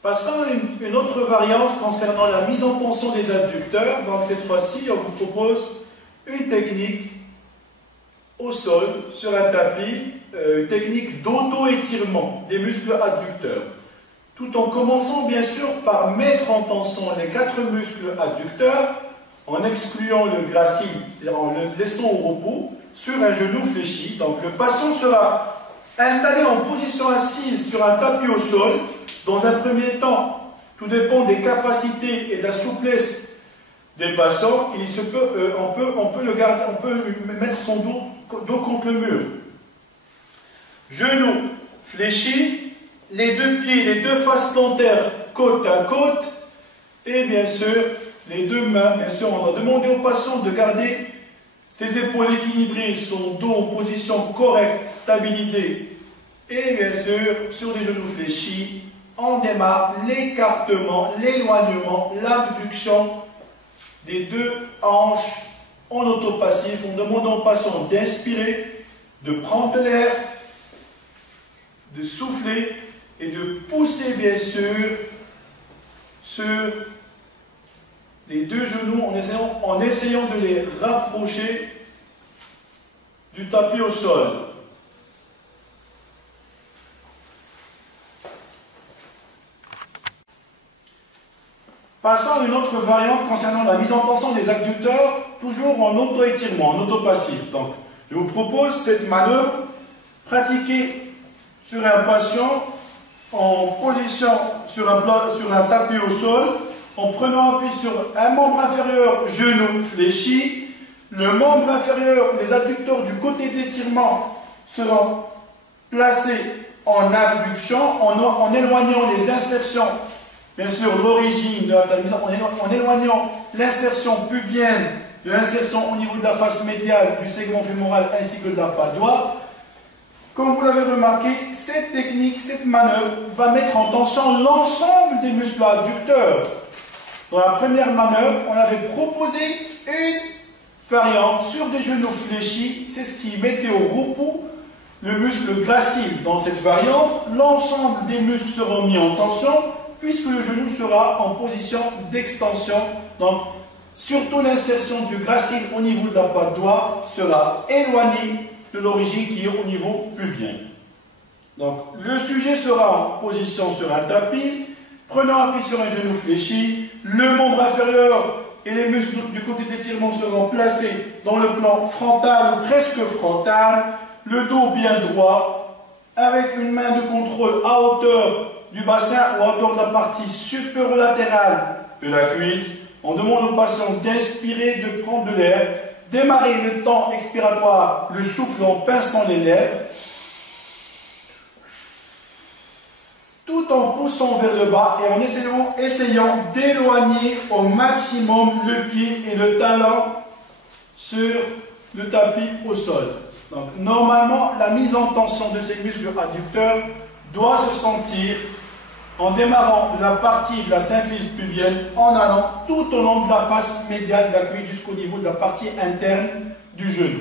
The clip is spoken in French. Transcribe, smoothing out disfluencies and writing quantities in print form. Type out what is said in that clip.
Passons à une autre variante concernant la mise en tension des adducteurs. Donc cette fois-ci, on vous propose une technique au sol, sur un tapis, une technique d'auto-étirement des muscles adducteurs. Tout en commençant bien sûr par mettre en tension les 4 muscles adducteurs, en excluant le gracile, c'est-à-dire en le laissant au repos, sur un genou fléchi. Donc le patient sera installé en position assise sur un tapis au sol. Dans un premier temps, tout dépend des capacités et de la souplesse des patients. On peut le garder, on peut mettre son dos contre le mur. Genoux fléchis, les 2 pieds, les 2 faces plantaires côte à côte, et bien sûr les 2 mains. Bien sûr, on va demander au patient de garder ses épaules équilibrées, son dos en position correcte, stabilisée, et bien sûr sur les genoux fléchis. On démarre l'écartement, l'éloignement, l'abduction des 2 hanches en autopassif. On demande au patient d'inspirer, de prendre de l'air, de souffler et de pousser bien sûr sur les 2 genoux en essayant de les rapprocher du tapis au sol. Passons à une autre variante concernant la mise en tension des adducteurs, toujours en auto-étirement, en autopassif. Donc, je vous propose cette manœuvre pratiquée sur un patient en position sur un tapis au sol, en prenant appui sur un membre inférieur, genou fléchi. Le membre inférieur, les adducteurs du côté d'étirement seront placés en abduction, en éloignant les insertions. Bien sûr, l'origine, en éloignant l'insertion pubienne de l'insertion au niveau de la face médiale du segment fémoral ainsi que de la patte doigt. Comme vous l'avez remarqué, cette technique, cette manœuvre va mettre en tension l'ensemble des muscles adducteurs. Dans la première manœuvre, on avait proposé une variante sur des genoux fléchis. C'est ce qui mettait au repos le muscle gracile. Dans cette variante, l'ensemble des muscles seront mis en tension, puisque le genou sera en position d'extension. Donc, surtout l'insertion du gracile au niveau de la patte doigt sera éloignée de l'origine qui est au niveau pubien. Donc, le sujet sera en position sur un tapis, prenant appui sur un genou fléchi. Le membre inférieur et les muscles du côté d'étirement seront placés dans le plan frontal ou presque frontal, le dos bien droit, avec une main de contrôle à hauteur du bassin ou à hauteur de la partie supérolatérale de la cuisse. On demande au patient d'inspirer, de prendre de l'air, démarrer le temps expiratoire, le souffle en pinçant les lèvres, tout en poussant vers le bas et en essayant d'éloigner au maximum le pied et le talon sur le tapis au sol. Donc, normalement, la mise en tension de ces muscles adducteurs doit se sentir en démarrant de la partie de la symphyse pubienne, en allant tout au long de la face médiale de la cuisse jusqu'au niveau de la partie interne du genou.